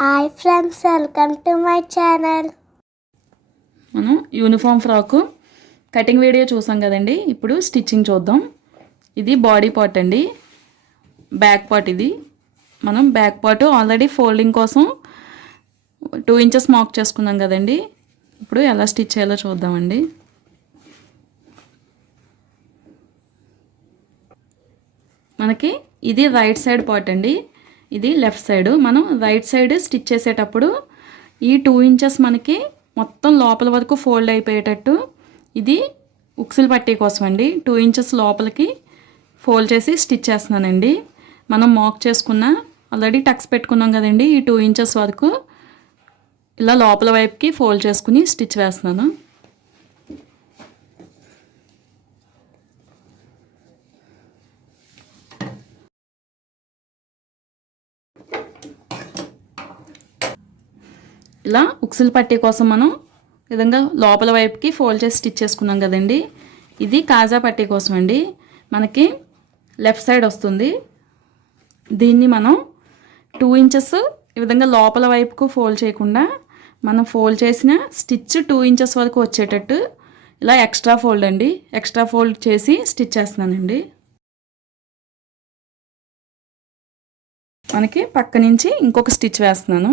Hi friends welcome to my channel మనం uniform frock cutting video చూసాం కదండి. ఇప్పుడు స్టిచ్చింగ్ చూద్దాం. ఇది బాడీ పార్ట్ అండి. బ్యాక్ పార్ట్ ఇది. మనం బ్యాక్ పార్ట్ ఆల్రెడీ ఫోల్డింగ్ కోసం టూ ఇంచెస్ మార్క్ చేసుకున్నాం కదండి. ఇప్పుడు ఎలా స్టిచ్ చేయాలో చూద్దామండి. మనకి ఇది రైట్ సైడ్ పార్ట్ అండి. ఇది లెఫ్ట్ సైడ్. మనం రైట్ సైడ్ స్టిచ్ చేసేటప్పుడు ఈ టూ ఇంచెస్ మనకి మొత్తం లోపల వరకు ఫోల్డ్ అయిపోయేటట్టు ఇది ఉక్సులు పట్టీ కోసం అండి టూ ఇంచెస్ లోపలికి ఫోల్డ్ చేసి స్టిచ్ చేస్తున్నానండి. మనం మాక్ చేసుకున్న ఆల్రెడీ టక్స్ పెట్టుకున్నాం కదండి ఈ టూ ఇంచెస్ వరకు ఇలా లోపల వైపుకి ఫోల్డ్ చేసుకుని స్టిచ్ వేస్తున్నాను. ఇలా ఉక్సులు పట్టీ కోసం మనం ఈ విధంగా లోపల వైపుకి ఫోల్డ్ చేసి స్టిచ్ చేసుకున్నాం కదండి. ఇది కాజా పట్టీ కోసం అండి. మనకి లెఫ్ట్ సైడ్ వస్తుంది. దీన్ని మనం టూ ఇంచెస్ ఈ విధంగా లోపల వైపుకు ఫోల్డ్ చేయకుండా మనం ఫోల్డ్ చేసిన స్టిచ్ టూ ఇంచెస్ వరకు వచ్చేటట్టు ఇలా ఎక్స్ట్రా ఫోల్డ్ అండి. ఎక్స్ట్రా ఫోల్డ్ చేసి స్టిచ్ చేస్తున్నానండి. మనకి పక్క నుంచి ఇంకొక స్టిచ్ వేస్తున్నాను.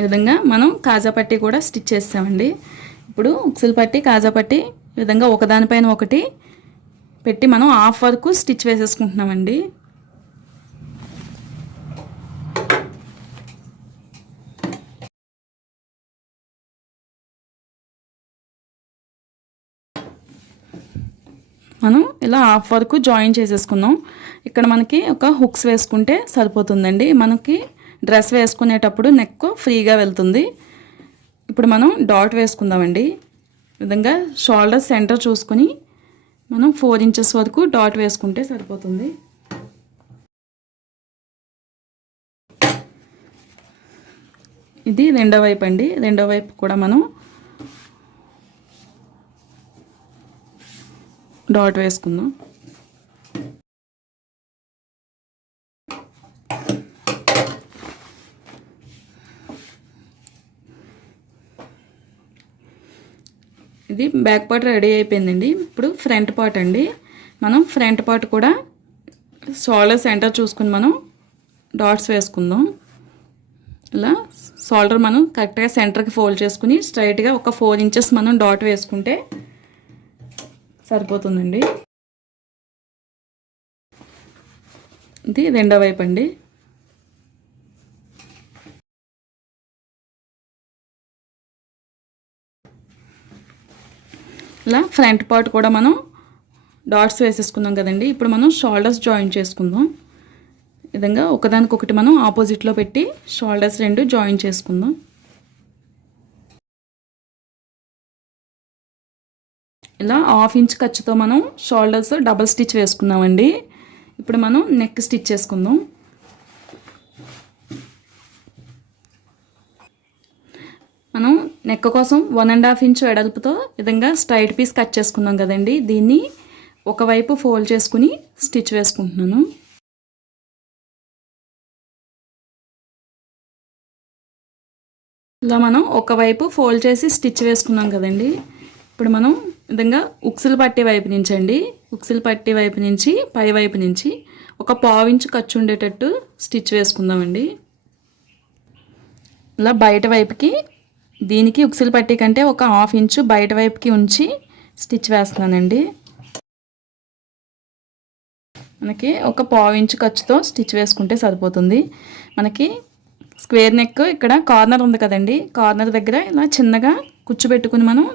ఈ విధంగా మనం కాజా పట్టి కూడా స్టిచ్ చేస్తామండి. ఇప్పుడు ఉక్సులు పట్టి కాజా పట్టి ఈ విధంగా ఒకదానిపైన ఒకటి పెట్టి మనం హాఫ్ వరకు స్టిచ్ వేసేసుకుంటున్నామండి. మనం ఇలా హాఫ్ వరకు జాయిన్ చేసేసుకుందాం. ఇక్కడ మనకి ఒక హుక్స్ వేసుకుంటే సరిపోతుందండి. మనకి డ్రెస్ వేసుకునేటప్పుడు నెక్ ఫ్రీగా వెళ్తుంది. ఇప్పుడు మనం డాట్ వేసుకుందామండి. విధంగా షోల్డర్ సెంటర్ చూసుకొని మనం ఫోర్ ఇంచెస్ వరకు డాట్ వేసుకుంటే సరిపోతుంది. ఇది రెండో వైపు అండి. రెండో వైపు కూడా మనం డాట్ వేసుకుందాం. ఇది బ్యాక్ పార్ట్ రెడీ అయిపోయిందండి. ఇప్పుడు ఫ్రంట్ పార్ట్ అండి. మనం ఫ్రంట్ పార్ట్ కూడా షోల్డర్ సెంటర్ చూసుకుని మనం డాట్స్ వేసుకుందాం. ఇలా షోల్డర్ మనం కరెక్ట్గా సెంటర్కి ఫోల్డ్ చేసుకుని స్ట్రైట్గా ఒక ఫోర్ ఇంచెస్ మనం డాట్ వేసుకుంటే సరిపోతుందండి. ఇది రెండో వైపు అండి. ఇలా ఫ్రంట్ పార్ట్ కూడా మనం డాట్స్ వేసేసుకున్నాం కదండి. ఇప్పుడు మనం షోల్డర్స్ జాయిన్ చేసుకుందాం. ఈ విధంగా ఒకదానికొకటి మనం ఆపోజిట్లో పెట్టి షోల్డర్స్ రెండు జాయిన్ చేసుకుందాం. ఇలా హాఫ్ ఇంచ్ ఖర్చుతో మనం షోల్డర్స్ డబల్ స్టిచ్ వేసుకున్నామండి ఇప్పుడు మనం నెక్ స్టిచ్ చేసుకుందాం. మనం నెక్క కోసం వన్ అండ్ హాఫ్ ఇంచ్ వెడల్పుతో విధంగా స్ట్రైట్ పీస్ కట్ చేసుకున్నాం కదండి. దీన్ని ఒకవైపు ఫోల్డ్ చేసుకుని స్టిచ్ వేసుకుంటున్నాను. ఇలా మనం ఒకవైపు ఫోల్డ్ చేసి స్టిచ్ వేసుకున్నాం కదండి. ఇప్పుడు మనం విధంగా ఉక్సులు పట్టే వైపు నుంచి అండి. ఉక్సులు పట్టే వైపు నుంచి పై వైపు నుంచి ఒక పావించు ఖర్చు ఉండేటట్టు స్టిచ్ వేసుకుందామండి. ఇలా బయట వైపుకి దీనికి ఉక్సులు పట్టీ కంటే ఒక హాఫ్ ఇంచు బయట వైపుకి ఉంచి స్టిచ్ వేస్తున్నానండి. మనకి ఒక పావు ఇంచు ఖర్చుతో స్టిచ్ వేసుకుంటే సరిపోతుంది. మనకి స్క్వేర్ నెక్ ఇక్కడ కార్నర్ ఉంది కదండి. కార్నర్ దగ్గర ఇలా చిన్నగా కూర్చోబెట్టుకుని మనం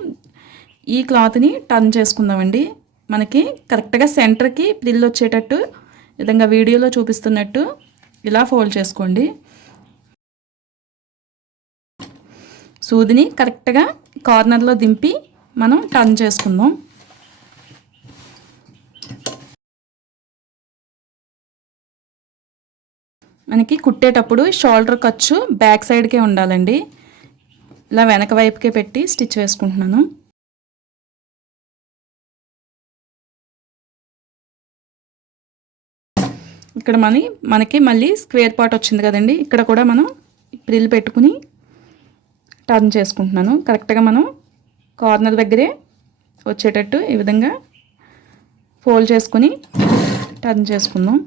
ఈ క్లాత్ని టర్న్ చేసుకుందామండి. మనకి కరెక్ట్గా సెంటర్కి ప్రిల్ వచ్చేటట్టు విధంగా వీడియోలో చూపిస్తున్నట్టు ఇలా ఫోల్డ్ చేసుకోండి. సూదిని కరెక్ట్గా కార్నర్లో దింపి మనం టర్న్ చేసుకుందాం. మనకి కుట్టేటప్పుడు షోల్డర్ ఖర్చు బ్యాక్ సైడ్కే ఉండాలండి. ఇలా వెనక వైపుకే పెట్టి స్టిచ్ వేసుకుంటున్నాను. ఇక్కడ మనీ మనకి మళ్ళీ స్క్వేర్ పార్ట్ వచ్చింది కదండి. ఇక్కడ కూడా మనం ప్రిల్ పెట్టుకుని టర్న్ చేసుకుంటున్నాను. కరెక్ట్గా మనం కార్నర్ దగ్గరే వచ్చేటట్టు ఈ విధంగా ఫోల్డ్ చేసుకుని టర్న్ చేసుకుందాం.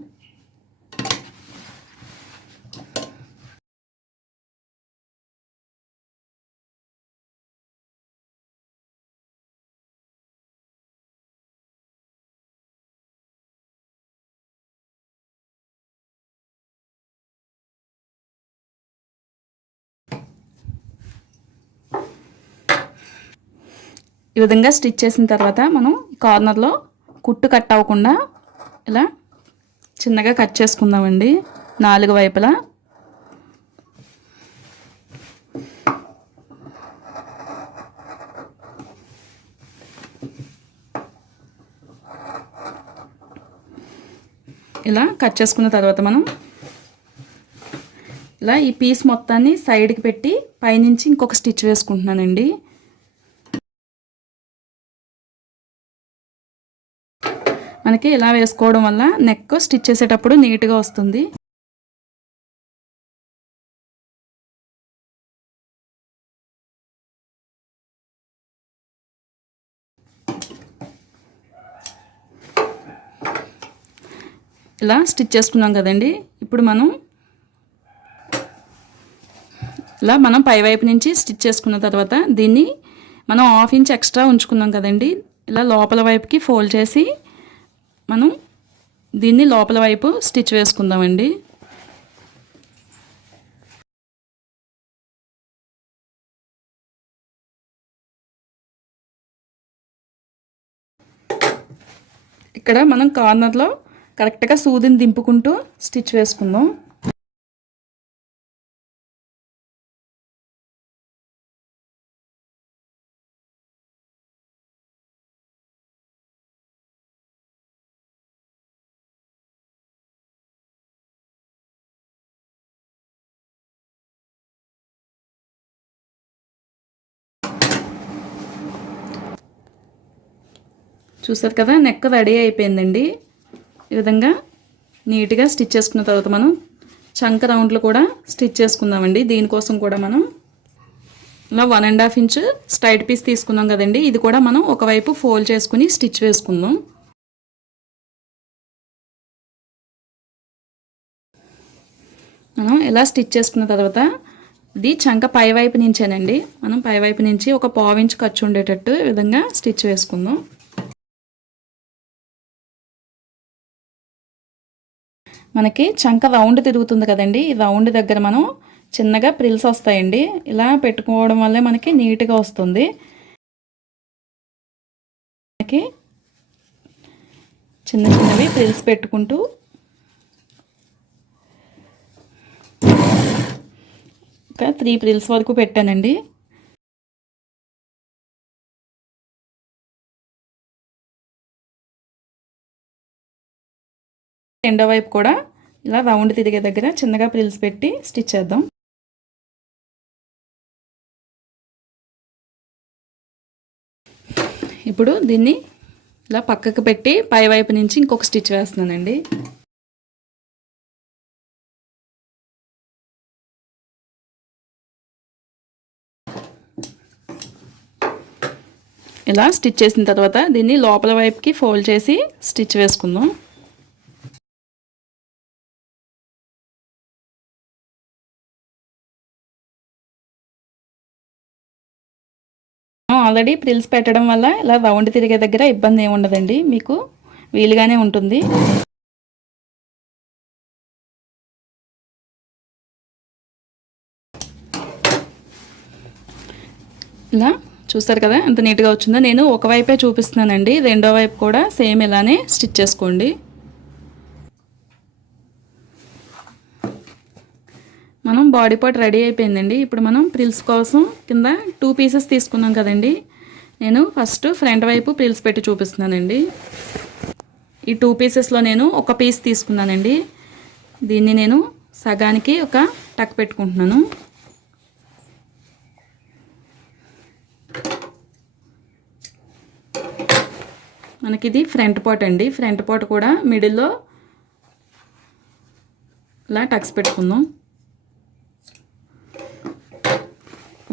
ఈ విధంగా స్టిచ్ చేసిన తర్వాత మనం కార్నర్లో కుట్టు కట్ అవ్వకుండా ఇలా చిన్నగా కట్ చేసుకుందామండి. నాలుగు వైపులా. ఇలా కట్ చేసుకున్న తర్వాత మనం ఇలా ఈ పీస్ మొత్తాన్ని సైడ్కి పెట్టి పైనుంచి ఇంకొక స్టిచ్ వేసుకుంటున్నానండి. మనకి ఇలా వేసుకోవడం వల్ల నెక్ స్టిచ్ చేసేటప్పుడు నీట్గా వస్తుంది. ఇలా స్టిచ్ చేసుకున్నాం కదండి. ఇప్పుడు మనం ఇలా మనం పై వైపు నుంచి స్టిచ్ చేసుకున్న తర్వాత దీన్ని మనం హాఫ్ ఇంచ్ ఎక్స్ట్రా ఉంచుకున్నాం కదండి. ఇలా లోపల వైపుకి ఫోల్డ్ చేసి మనం దీన్ని లోపల వైపు స్టిచ్ వేసుకుందామండి. ఇక్కడ మనం కార్నర్లో కరెక్ట్గా సూదిని దింపుకుంటూ స్టిచ్ వేసుకుందాం. చూసారు కదా నెక్ రెడీ అయిపోయిందండి. ఈ విధంగా నీట్గా స్టిచ్ చేసుకున్న తర్వాత మనం చంక రౌండ్లు కూడా స్టిచ్ చేసుకుందామండి. దీనికోసం కూడా మనం ఇలా one and half inch straight piece తీసుకున్నాం కదండి. ఇది కూడా మనం ఒకవైపు ఫోల్డ్ చేసుకుని స్టిచ్ వేసుకుందాం. మనం ఇలా స్టిచ్ చేసుకున్న తర్వాత ఇది చంక పై వైపు నుంచేనండి. మనం పై వైపు నుంచి ఒక పావు ఇంచ్ ఖర్చు ఉండేటట్టు విధంగా స్టిచ్ వేసుకుందాం. మనకి చంక రౌండ్ తిరుగుతుంది కదండి. ఈ రౌండ్ దగ్గర మనం చిన్నగా ప్రిల్స్ వస్తాయండి. ఇలా పెట్టుకోవడం వల్లే మనకి నీట్గా వస్తుంది. మనకి చిన్న చిన్నవి ప్రిల్స్ పెట్టుకుంటూ ఒక త్రీ ప్రిల్స్ వరకు పెట్టానండి. రెండో వైపు కూడా ఇలా రౌండ్ తిరిగే దగ్గర చిన్నగా ప్రిల్స్ పెట్టి స్టిచ్ చేద్దాం. ఇప్పుడు దీన్ని ఇలా పక్కకు పెట్టి పై వైపు నుంచి ఇంకొక స్టిచ్ వేస్తున్నానండి. ఇలా స్టిచ్ చేసిన తర్వాత దీన్ని లోపల వైపుకి ఫోల్డ్ చేసి స్టిచ్ వేసుకుందాం. ఆల్రెడీ ప్రిల్స్ పెట్టడం వల్ల ఇలా రౌండ్ తిరిగే దగ్గర ఇబ్బంది ఏమి ఉండదండి. మీకు వీలుగానే ఉంటుంది. ఇలా చూస్తారు కదా ఎంత నీట్గా వచ్చిందో? నేను ఒకవైపే చూపిస్తున్నానండి. రెండో వైపు కూడా సేమ్ ఇలానే స్టిచ్ చేసుకోండి. మనం బాడీ పార్ట్ రెడీ అయిపోయిందండి. ఇప్పుడు మనం ప్రిల్స్ కోసం కింద టూ పీసెస్ తీసుకున్నాం కదండి. నేను ఫస్ట్ ఫ్రంట్ వైపు ప్రిల్స్ పెట్టి చూపిస్తున్నానండి. ఈ టూ పీసెస్లో నేను ఒక పీస్ తీసుకున్నానండి. దీన్ని నేను సగానికి ఒక టక్ పెట్టుకుంటున్నాను. మనకి ఇది ఫ్రంట్ పార్ట్ అండి. ఫ్రంట్ పార్ట్ కూడా మిడిల్లో ఇలా టక్స్ పెట్టుకుందాం.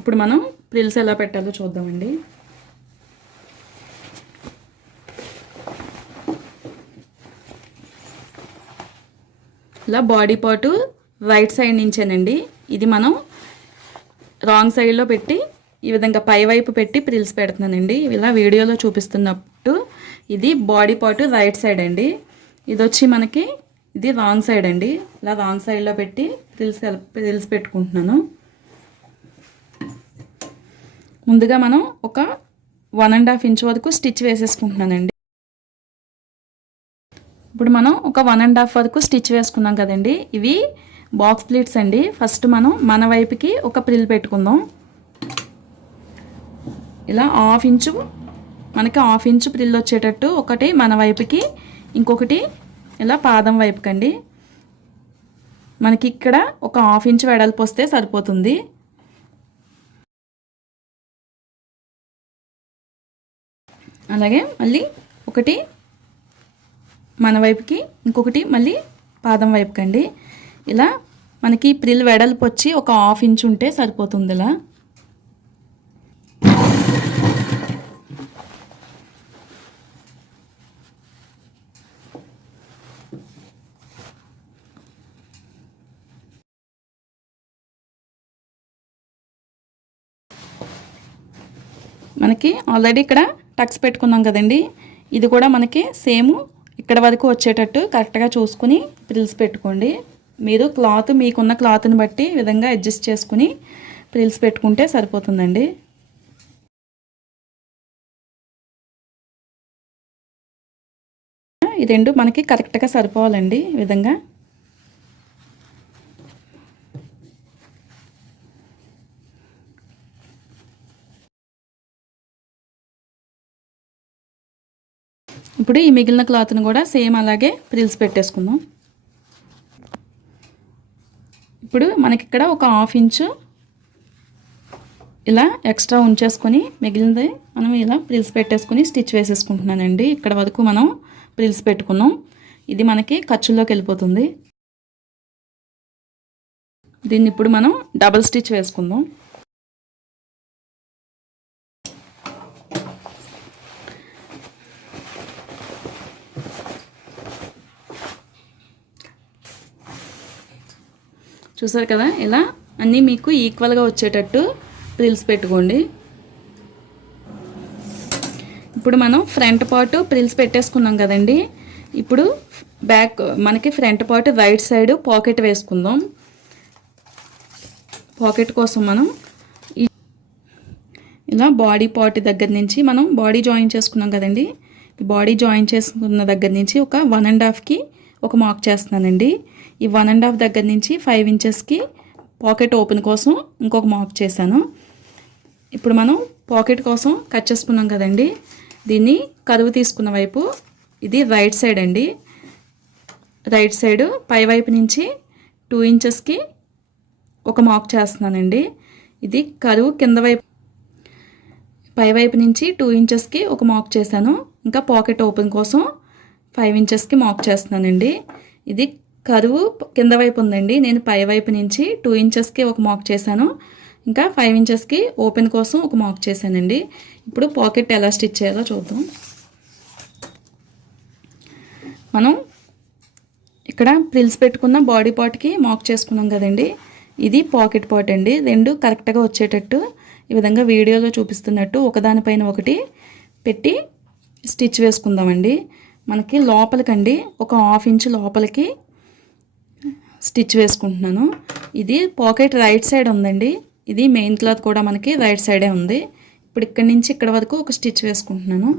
ఇప్పుడు మనం ప్రిల్స్ ఎలా పెట్టాలో చూద్దామండి. ఇలా బాడీ పార్ట్ రైట్ సైడ్ నుంచేనండి. ఇది మనం రాంగ్ సైడ్లో పెట్టి ఈ విధంగా పై వైపు పెట్టి ప్రిల్స్ పెడుతున్నానండి. ఇలా వీడియోలో చూపిస్తున్నట్టు ఇది బాడీ పార్ట్ రైట్ సైడ్ అండి. ఇది వచ్చి మనకి ఇది రాంగ్ సైడ్ అండి. ఇలా రాంగ్ సైడ్లో పెట్టి ప్రిల్స్ ప్రిల్స్ పెట్టుకుంటున్నాను. ముందుగా మనం ఒక వన్ అండ్ హాఫ్ ఇంచ్ వరకు స్టిచ్ వేసేసుకుంటున్నానండి. ఇప్పుడు మనం ఒక వన్ అండ్ హాఫ్ వరకు స్టిచ్ వేసుకున్నాం కదండి. ఇవి బాక్స్ ప్లేట్స్ అండి. ఫస్ట్ మనం మన వైపుకి ఒక ప్రిల్ పెట్టుకుందాం. ఇలా హాఫ్ ఇంచు మనకి హాఫ్ ఇంచు ప్రిల్ వచ్చేటట్టు ఒకటి మన వైపుకి ఇంకొకటి ఇలా పాదం వైపుకండి. మనకి ఇక్కడ ఒక హాఫ్ ఇంచు వెడల్పు వస్తే సరిపోతుంది. అలాగే మళ్ళీ ఒకటి మన వైపుకి ఇంకొకటి మళ్ళీ పాదం వైపుకండి. ఇలా మనకి ప్రిల్ వెడల్పు వచ్చి ఒక హాఫ్ ఇంచ్ ఉంటే సరిపోతుంది ఇలా మనకి ఆల్రెడీ ఇక్కడ టక్స్ పెట్టుకున్నాం కదండి. ఇది కూడా మనకి సేమ్ ఇక్కడ వరకు వచ్చేటట్టు కరెక్ట్గా చూసుకుని ప్రిల్స్ పెట్టుకోండి. మీరు క్లాత్ మీకున్న క్లాత్ని బట్టి విధంగా అడ్జస్ట్ చేసుకుని ప్రిల్స్ పెట్టుకుంటే సరిపోతుందండి. ఈ రెండు మనకి కరెక్ట్గా సరిపోవాలండి విధంగా. ఇప్పుడు ఈ మిగిలిన క్లాత్ని కూడా సేమ్ అలాగే ప్రిల్స్ పెట్టేసుకుందాం. ఇప్పుడు మనకి ఇక్కడ ఒక హాఫ్ ఇంచు ఇలా ఎక్స్ట్రా ఉంచేసుకొని మిగిలింది మనం ఇలా ప్రిల్స్ పెట్టేసుకొని స్టిచ్ వేసేసుకుంటున్నానండి. ఇక్కడ వరకు మనం ప్రిల్స్ పెట్టుకున్నాం. ఇది మనకి ఖర్చుల్లోకి వెళ్ళిపోతుంది. దీన్ని ఇప్పుడు మనం డబల్ స్టిచ్ వేసుకుందాం. చూసారు కదా? ఇలా అన్నీ మీకు ఈక్వల్గా వచ్చేటట్టు ప్రిల్స్ పెట్టుకోండి. ఇప్పుడు మనం ఫ్రంట్ పార్ట్ ప్రిల్స్ పెట్టేసుకున్నాం కదండి. ఇప్పుడు బ్యాక్ మనకి front part right side pocket వేసుకుందాం. పాకెట్ కోసం మనం ఇలా బాడీ పార్ట్ దగ్గర నుంచి మనం బాడీ జాయిన్ చేసుకున్నాం కదండి. బాడీ జాయిన్ చేసుకున్న దగ్గర నుంచి ఒక వన్ అండ్ హాఫ్కి ఒక మార్క్ చేస్తున్నానండి. ఈ వన్ అండ్ హాఫ్ దగ్గర నుంచి ఫైవ్ ఇంచెస్కి పాకెట్ ఓపెన్ కోసం ఇంకొక మార్క్ చేశాను. ఇప్పుడు మనం పాకెట్ కోసం కట్ చేసుకున్నాం కదండి. దీన్ని కరువు తీసుకున్న వైపు ఇది రైట్ సైడ్ అండి. రైట్ సైడ్ పై వైపు నుంచి టూ ఇంచెస్కి ఒక మార్క్ చేస్తున్నానండి. ఇది కరువు కింద వైపు పై వైపు నుంచి టూ ఇంచెస్కి ఒక మార్క్ చేశాను. ఇంకా పాకెట్ ఓపెన్ కోసం ఫైవ్ ఇంచెస్కి మార్క్ చేస్తున్నానండి. ఇది కరువు కింద వైపు ఉందండి. నేను పై వైపు నుంచి టూ ఇంచెస్కి ఒక మార్క్ చేశాను. ఇంకా ఫైవ్ ఇంచెస్కి ఓపెన్ కోసం ఒక మార్క్ చేశానండి. ఇప్పుడు పాకెట్ ఎలా స్టిచ్ చేయాలో చూద్దాం. మనం ఇక్కడ ప్రిల్స్ పెట్టుకున్న బాడీ పార్ట్కి మార్క్ చేసుకున్నాం కదండి. ఇది పాకెట్ పార్ట్ అండి. రెండు కరెక్ట్గా వచ్చేటట్టు ఈ విధంగా వీడియోలో చూపిస్తున్నట్టు ఒకదానిపైన ఒకటి పెట్టి స్టిచ్ వేసుకుందామండి. మనకి లోపలికండి ఒక హాఫ్ ఇంచ్ లోపలికి స్టిచ్ వేసుకుంటున్నాను. ఇది పాకెట్ రైట్ సైడ్ ఉందండి. ఇది మెయిన్ క్లాత్ కూడా మనకి రైట్ సైడే ఉంది. ఇప్పుడు ఇక్కడి నుంచి ఇక్కడ వరకు ఒక స్టిచ్ వేసుకుంటున్నాను.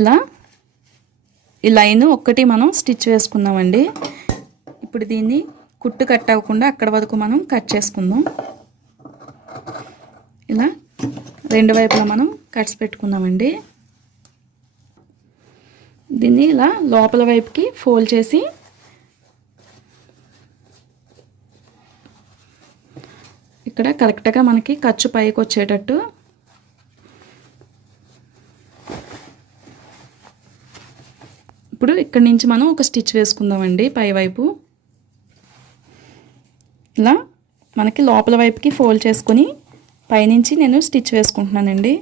ఇలా ఈ లైన్ ఒక్కటి మనం స్టిచ్ వేసుకుందామండి. ఇప్పుడు దీన్ని కుట్టు కట్ అవ్వకుండా అక్కడ వరకు మనం కట్ చేసుకుందాం. ఇలా రెండు వైపులా మనం కట్స్ పెట్టుకుందామండి. దీన్ని ఇలా లోపల వైపుకి ఫోల్డ్ చేసి ఇక్కడ కరెక్ట్గా మనకి ఖర్చు పైకి వచ్చేటట్టు ఇప్పుడు ఇక్కడ నుంచి మనం ఒక స్టిచ్ వేసుకుందామండి పైవైపు. ఇలా మనకి లోపల వైపుకి ఫోల్డ్ చేసుకొని పైనుంచి నేను స్టిచ్ వేసుకుంటున్నానండి.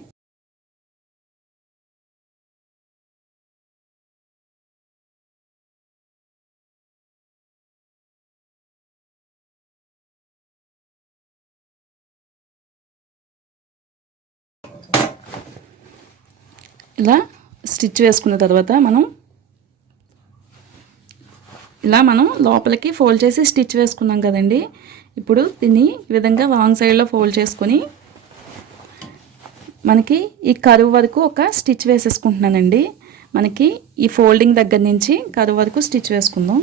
ఇలా స్టిచ్ వేసుకున్న తర్వాత మనం ఇలా మనం లోపలికి ఫోల్డ్ చేసి స్టిచ్ వేసుకున్నాం కదండి. ఇప్పుడు దీన్ని ఈ విధంగా రాంగ్ సైడ్లో ఫోల్డ్ చేసుకొని మనకి ఈ కరువు వరకు ఒక స్టిచ్ వేసేసుకుంటున్నానండి. మనకి ఈ ఫోల్డింగ్ దగ్గర నుంచి కరువు వరకు స్టిచ్ వేసుకుందాం.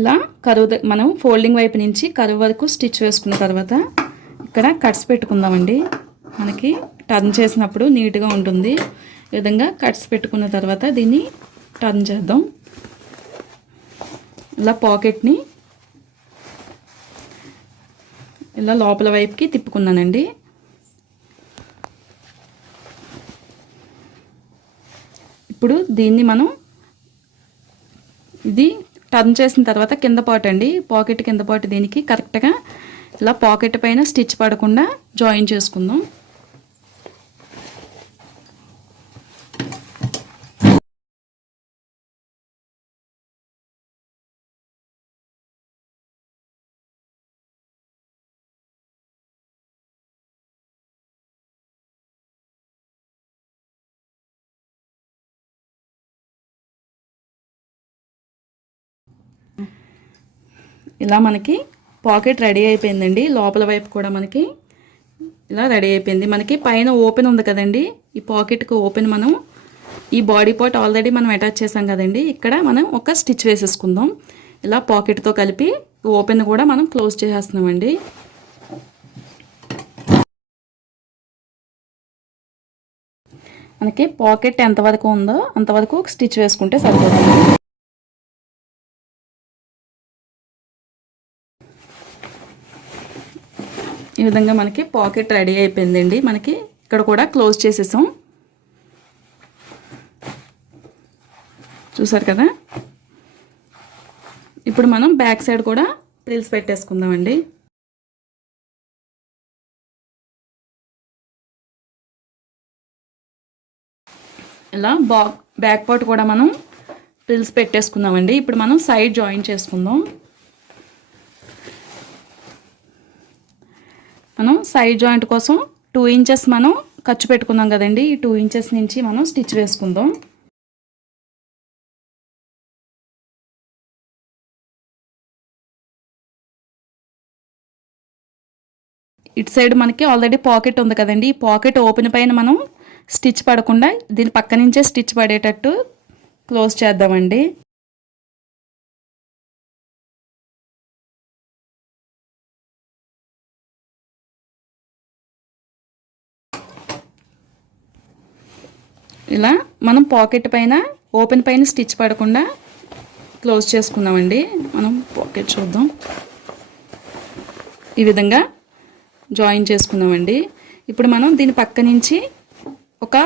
ఇలా కరువు మనం ఫోల్డింగ్ వైపు నుంచి కరువు వరకు స్టిచ్ వేసుకున్న తర్వాత ఇక్కడ కట్స్ పెట్టుకుందామండి. మనకి టర్న్ చేసినప్పుడు నీట్గా ఉంటుంది. ఈ విధంగా కట్స్ పెట్టుకున్న తర్వాత దీన్ని టర్న్ చేద్దాం. ఇలా పాకెట్ని ఇలా లోపల వైపుకి తిప్పుకున్నానండి. ఇప్పుడు దీన్ని మనం ఇది టర్న్ చేసిన తర్వాత కింద పాటు అండి. పాకెట్ కింద పాటు దీనికి కరెక్ట్గా ఇలా పాకెట్ పైన స్టిచ్ పడకుండా జాయిన్ చేసుకుందాం. ఇలా మనకి పాకెట్ రెడీ అయిపోయిందండి. లోపల వైపు కూడా మనకి ఇలా రెడీ అయిపోయింది. మనకి పైన ఓపెన్ ఉంది కదండి. ఈ పాకెట్కి ఓపెన్ మనం ఈ బాడీ పార్ట్ ఆల్రెడీ మనం అటాచ్ చేసాం కదండి. ఇక్కడ మనం ఒక స్టిచ్ వేసేసుకుందాం. ఇలా పాకెట్తో కలిపి ఓపెన్ కూడా మనం క్లోజ్ చేసేస్తున్నామండి. మనకి పాకెట్ ఎంతవరకు ఉందో అంతవరకు ఒక స్టిచ్ వేసుకుంటే సరిపోతుంది. విధంగా మనకి పాకెట్ రెడీ అయిపోయిందండి. మనకి ఇక్కడ కూడా క్లోజ్ చేసేసాం. చూసారు కదా? ఇప్పుడు మనం బ్యాక్ సైడ్ కూడా ప్రిల్స్ పెట్టేసుకుందామండి. ఇలా బా బ్యాక్ పార్ట్ కూడా మనం ప్రిల్స్ పెట్టేసుకుందామండి. ఇప్పుడు మనం సైడ్ జాయిన్ చేసుకుందాం. మనం సైడ్ జాయింట్ కోసం టూ ఇంచెస్ మనం ఖర్చు పెట్టుకుందాం కదండి. ఈ టూ ఇంచెస్ నుంచి మనం స్టిచ్ వేసుకుందాం. ఇటు సైడ్ మనకి ఆల్రెడీ పాకెట్ ఉంది కదండి. ఈ పాకెట్ ఓపెన్ పైన మనం స్టిచ్ పడకుండా దీని పక్క నుంచే స్టిచ్ పడేటట్టు క్లోజ్ చేద్దామండి. ఇలా మనం పాకెట్ పైన ఓపెన్ పైన స్టిచ్ పడకుండా క్లోజ్ చేసుకుందామండి. మనం పాకెట్ చూద్దాం. ఈ విధంగా జాయిన్ చేసుకుందామండి. ఇప్పుడు మనం దీని పక్క నుంచి ఒక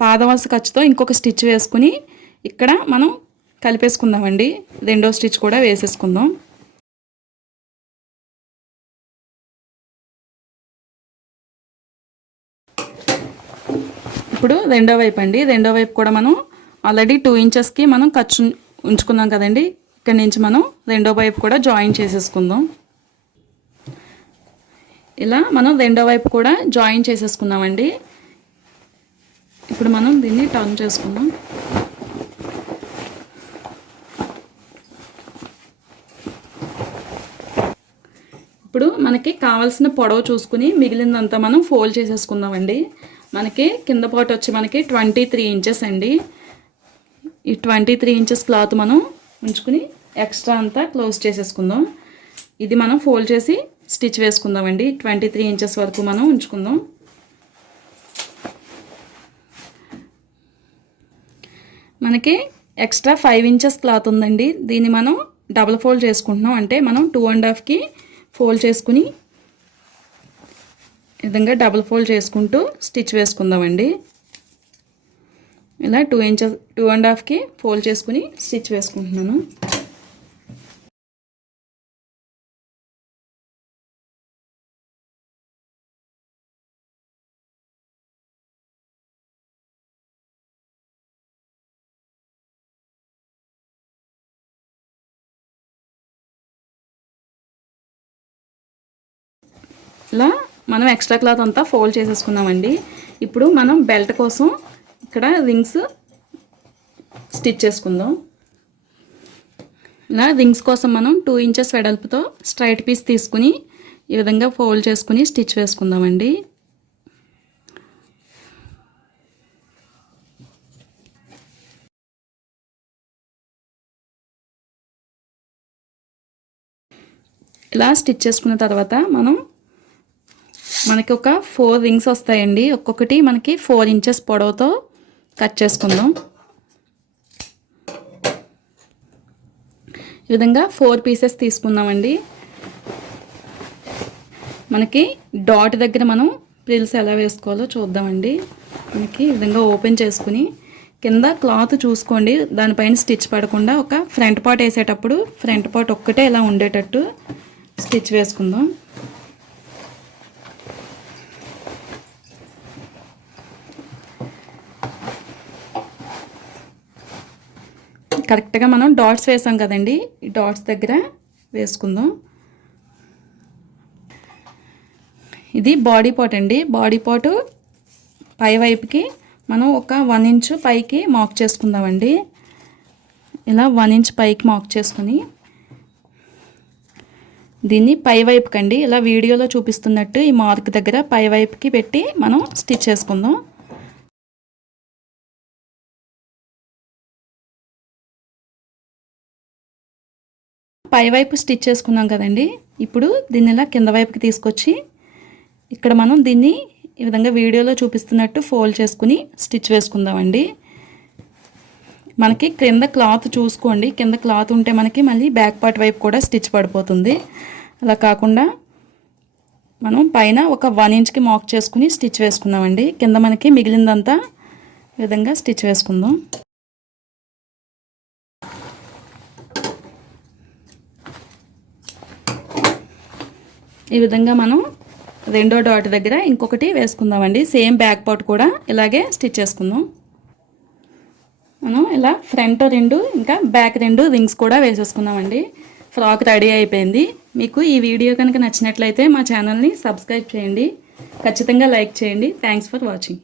పాదవలస ఖర్చుతో ఇంకొక స్టిచ్ వేసుకుని ఇక్కడ మనం కలిపేసుకుందామండి. రెండో స్టిచ్ కూడా వేసేసుకుందాం. ఇప్పుడు రెండో వైపు అండి. రెండో వైపు కూడా మనం ఆల్రెడీ టూ ఇంచెస్కి మనం ఖర్చు ఉంచుకున్నాం కదండి. ఇక్కడ నుంచి మనం రెండో వైపు కూడా జాయిన్ చేసేసుకుందాం. ఇలా మనం రెండో వైపు కూడా జాయిన్ చేసేసుకుందామండి. ఇప్పుడు మనం దీన్ని టర్న్ చేసుకుందాం. ఇప్పుడు మనకి కావాల్సిన పొడవు చూసుకుని మిగిలిందంతా మనం ఫోల్డ్ చేసేసుకుందామండి. మనకి కింద పాటు వచ్చి మనకి ట్వంటీ త్రీ ఇంచెస్ అండి. ఈ ట్వంటీ త్రీ ఇంచెస్ క్లాత్ మనం ఉంచుకుని ఎక్స్ట్రా అంతా క్లోజ్ చేసేసుకుందాం. ఇది మనం ఫోల్డ్ చేసి స్టిచ్ వేసుకుందామండి. ట్వంటీ త్రీ ఇంచెస్ వరకు మనం ఉంచుకుందాం. మనకి ఎక్స్ట్రా ఫైవ్ ఇంచెస్ క్లాత్ ఉందండి. దీన్ని మనం డబుల్ ఫోల్డ్ చేసుకుంటున్నాం. అంటే మనం టూ అండ్ హాఫ్కి ఫోల్డ్ చేసుకుని విధంగా డబుల్ ఫోల్డ్ చేసుకుంటూ స్టిచ్ వేసుకుందామండి. ఇలా టూ ఇంచెస్ టూ అండ్ హాఫ్కి ఫోల్డ్ చేసుకుని స్టిచ్ వేసుకుంటున్నాను. ఇలా మనం ఎక్స్ట్రా క్లాత్ అంతా ఫోల్డ్ చేసేసుకున్నామండి. ఇప్పుడు మనం బెల్ట్ కోసం ఇక్కడ రింగ్స్ స్టిచ్ చేసుకుందాం. ఇలా రింగ్స్ కోసం మనం టూ ఇంచెస్ వెడల్పుతో స్ట్రైట్ పీస్ తీసుకుని ఈ విధంగా ఫోల్డ్ చేసుకుని స్టిచ్ వేసుకుందామండి. ఇలా స్టిచ్ చేసుకున్న తర్వాత మనం మనకి ఒక ఫోర్ రింగ్స్ వస్తాయండి. ఒక్కొక్కటి మనకి ఫోర్ ఇంచెస్ పొడవుతో కట్ చేసుకుందాం. ఈ విధంగా ఫోర్ పీసెస్ తీసుకుందామండి. మనకి డాట్ దగ్గర మనం ప్రిల్స్ ఎలా వేసుకోవాలో చూద్దామండి. మనకి ఈ విధంగా ఓపెన్ చేసుకుని కింద క్లాత్ చూసుకోండి. దానిపైన స్టిచ్ పడకుండా ఒక ఫ్రంట్ పార్ట్ వేసేటప్పుడు ఫ్రంట్ పార్ట్ ఒక్కటే ఇలా ఉండేటట్టు స్టిచ్ వేసుకుందాం. కరెక్ట్గా మనం డాట్స్ వేసాం కదండి. ఈ డాట్స్ దగ్గర వేసుకుందాం. ఇది బాడీ పాట్ అండి. బాడీ పాటు పై వైపుకి మనం ఒక వన్ ఇంచ్ పైకి మాక్ చేసుకుందామండి. ఇలా వన్ ఇంచ్ పైకి మాక్ చేసుకుని దీన్ని పై వైపుకండి. ఇలా వీడియోలో చూపిస్తున్నట్టు ఈ మార్క్ దగ్గర పై వైపుకి పెట్టి మనం స్టిచ్ చేసుకుందాం. పై వైపు స్టిచ్ చేసుకున్నాం కదండి. ఇప్పుడు దీన్ని ఇలా కింద వైపుకి తీసుకొచ్చి ఇక్కడ మనం దీన్ని ఈ విధంగా వీడియోలో చూపిస్తున్నట్టు ఫోల్డ్ చేసుకుని స్టిచ్ వేసుకుందామండి. మనకి కింద క్లాత్ చూసుకోండి. కింద క్లాత్ ఉంటే మనకి మళ్ళీ బ్యాక్ పార్ట్ వైపు కూడా స్టిచ్ పడిపోతుంది. అలా కాకుండా మనం పైన ఒక వన్ ఇంచ్కి మాక్ చేసుకుని స్టిచ్ వేసుకుందామండి. కింద మనకి మిగిలిందంతా ఈ విధంగా స్టిచ్ వేసుకుందాం. ఈ విధంగా మనం రెండో డాట్ దగ్గర ఇంకొకటి వేసుకుందామండి. సేమ్ బ్యాక్ పార్ట్ కూడా ఇలాగే స్టిచ్ చేసుకుందాం. మనం ఇలా ఫ్రంట్ రెండు ఇంకా బ్యాక్ రెండు రింగ్స్ కూడా వేసేసుకుందామండి. ఫ్రాక్ రెడీ అయిపోయింది. మీకు ఈ వీడియో కనుక నచ్చినట్లయితే మా ఛానల్ని సబ్స్క్రైబ్ చేయండి. ఖచ్చితంగా లైక్ చేయండి. Thanks for watching.